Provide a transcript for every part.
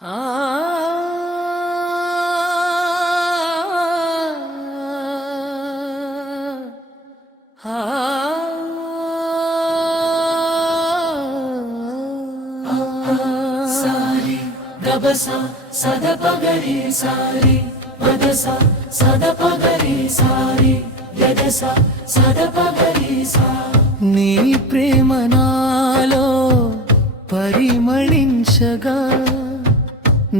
ఆ సారి గబస సదపగరి సారి మదస సదపగరి సారి గదస సదపగరి సా నీ ప్రేమ నాలో పరిమళించగా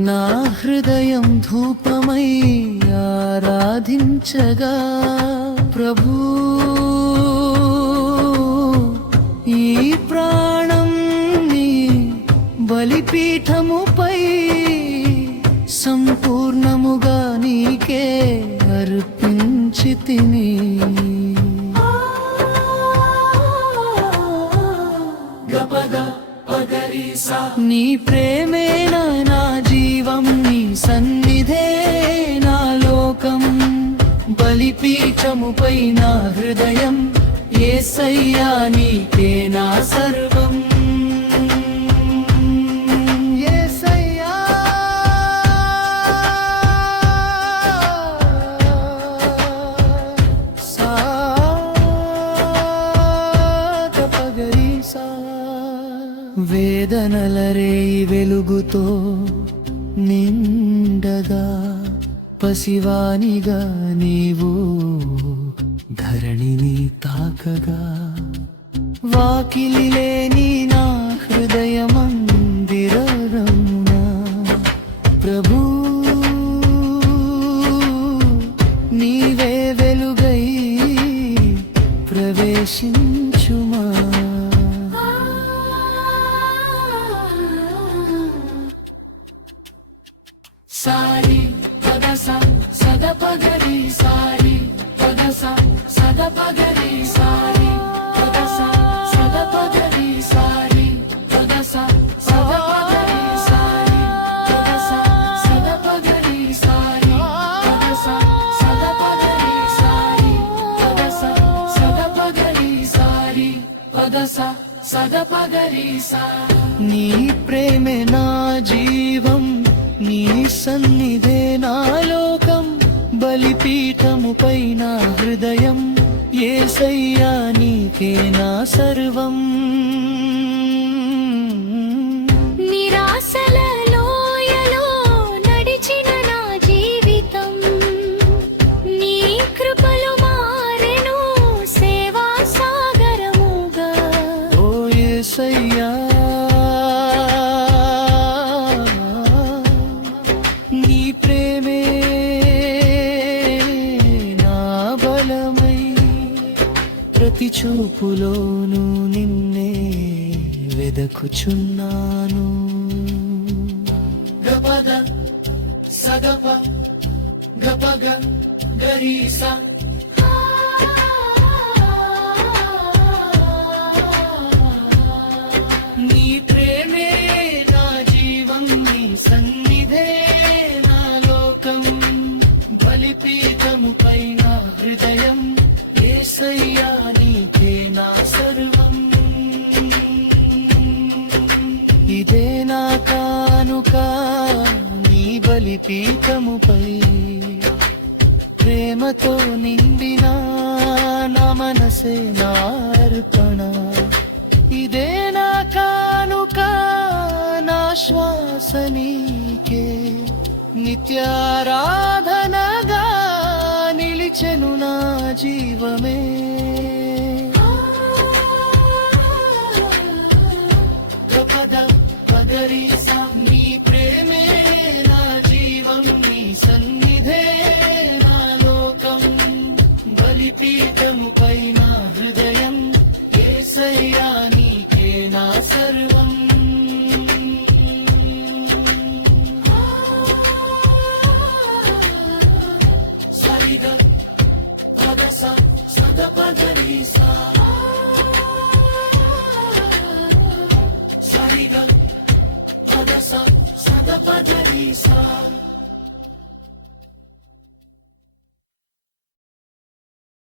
నా హృదయం ధూపమై ఆరాధించగా ప్రభూ ఈ ప్రాణం నీ బలిపీఠముపై సంపూర్ణముగా నీకే అర్పించితిని. నీ ప్రేమే నా జీవం, నీ సన్నిధే నా లోకం, బలిపీఠముపై నా హృదయం, యేసయ్యా నీకే నా సర్వం. యేసయ్యా సాగపగరి సా వేదనలరే వెలుగుతో నిండగా పసివానిగా నీవు ధరణిని తాకగా వాకిలి లేని నా హృదయ మందిరమున ప్రభూ నీవే వెలుగై ప్రవేశించుమా. సారి పదస సదపగరి సారి పదస సదపగరి సారి పదస సదపగరి సారి పదస సదపగరి సారి పదస సదపగరి సారి పదస సదపగరి సారి పదస సదపగరి సారి పదస సదపగరి సా నీ ప్రేమే నా జీవం, నీ సన్నిధే నా లోకం, బలిపీఠముపై నా హృదయం, యేసయ్యా నీకే నా సర్వం. నిరాశల లోయలో నడిచిన నా జీవితం, నీ కృపలు మారెను సేవా సాగరముగా. ఓ యేసయ్యా నీ ప్రేమే నా బలమై ప్రతి చూపులోను నిన్నే వెదకుచున్నాను. గపద సగప గపగ గరీసా నీ ప్రేమే నా జీవం, నీ సన్నిధే నా లోకం, బలిపీఠముపై నా హృదయం, యేసయ్యా నీకే నా సర్వం. ఇదే నా కానుక నీ బలిపీఠముపై, ప్రేమతో నిండిన నా మనసే నా అర్పణ. ఇదే నా కానుక నా శ్వాస నీకే, నిత్యారాధనగా నిలిచెను నా జీవమే. గపద పగరి సా నీ ప్రేమే నా జీవం, నీ సన్నిధే నా లోకం, బలిపీఠముపై